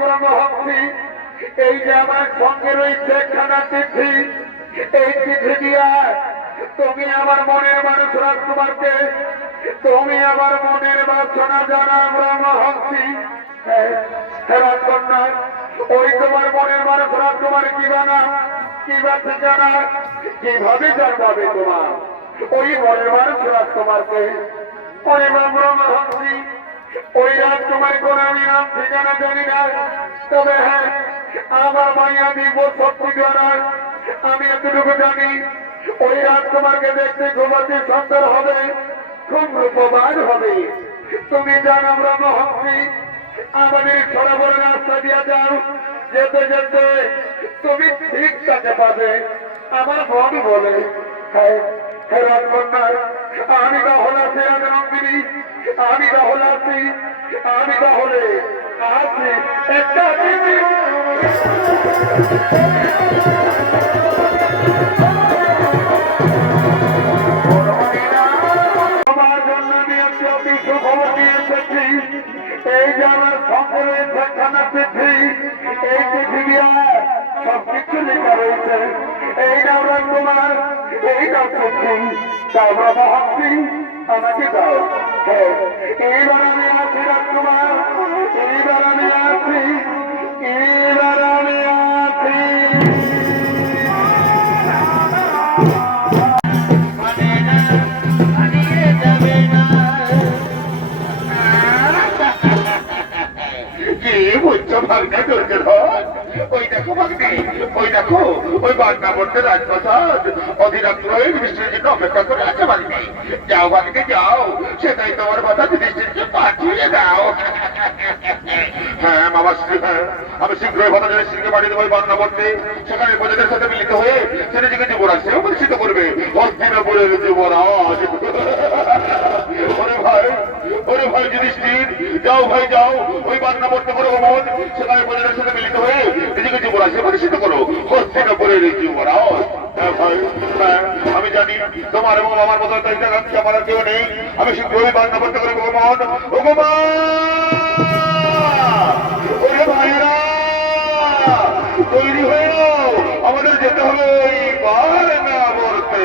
ব্রহ্মহংসী এই যে আমার সঙ্গে রয়েছে একখানা চিঠি, এই চিঠি দিয়া তুমি আমার মনের মানুষ রাজকুমারকে, তুমি আমার মনের বাসনা জানা ব্রহ্মহংসী। রাজকন্যা, ওই তোমার মনের মানুষ রাজকুমার কি বানা, কি বা ঠিকানা, কিভাবে জানবে তোমার ওই মনের মানুষ রাজকুমারকে? ব্রহ্মহংসী, ওই রাজকুমার কোন আমি নাম ঠিকানা জানি না, তবে হ্যাঁ আমার মাইয়া দিব শক্তি দ্বারা আমি এতটুকু জানি ওই রাজকুমারকে দেখতে খুব অতি সুন্দর হবে, খুব রূপবান হবে। তুমি জানো ব্রহ্মহংসী, আমাদের সরোবর রাস্তা দিয়ে যাও, যেতে যেতে তুমি ঠিক কাছে পাবে। আমার মন বলে হ্যাঁ রাজকন্যা, আমি তাহলে আছি রাজনন্দিনী, আমি তাহলে আছি, আমি তাহলে আছি একটা তোমার জন্য আমি একটা অতি সুখবর নিয়ে এসেছি। এই যে আমার সঙ্গে রয়েছে একখানা চিঠি, এই চিঠি দিয়া সবকিছু লেখা রয়েছে। এই নাও রাজকুমার, এই নাও চিঠি, তাও ব্রহ্মহংসী আমাকে দাও। এইবার আমি আছি রাজকুমার, এইবার আমি আছি, এইবার আমি আছি। ওই দেখো ভাগ্নে, ওই দেখো ওই বান্নাবর্তের রাজপ্রাসাদ অধীরাত্র হয়ে যুধিষ্ঠিরের জন্য অপেক্ষা করে আছে ভাগ্নে। যাও ভাগ্নে যাও, সেটাই তোমার কথা যুধিষ্ঠিরকে পাঠিয়ে দাও। হ্যাঁ মামা, হ্যাঁ আমি শীঘ্রই কথা যুধিষ্ঠিরকে পাঠিয়ে দেবো বান্নাবর্তে। সেখানে প্রজাদের সাথে মিলিত হয়ে সে নিজেকে যুবরাজ সেও প্রতিষ্ঠিত করবে, হস্তিনাপুরের যুবরাজ। ওরে ভাই, ওরে ভাই যুধিষ্ঠির, যাও ভাই যাও, ওই বান্নাবর্তে করো ভ্রমণ, সেখানে প্রজাদের সাথে মিলিত হয়ে নিজেকে যুবরাজ সেবা প্রতিষ্ঠিত করো, হস্তিনাপুরের যুবরাজ। হ্যাঁ ভাই, হ্যাঁ আমি জানি তোমার এবং আমার মতো চাহিদাকাঙ্ক্ষী আমার কেউ নেই। আমি শীঘ্রই বান্নাবর্তে করে ভ্রমণ। ওরে ভাইরা তৈরি হয়ে আমাদের যেতে হবে ওই বান্নাবর্তে।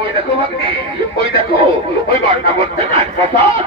ওই দেখো ভাগ্নে, ওই দেখো ওই বান্নাবর্তের রাজপ্রাসাদ।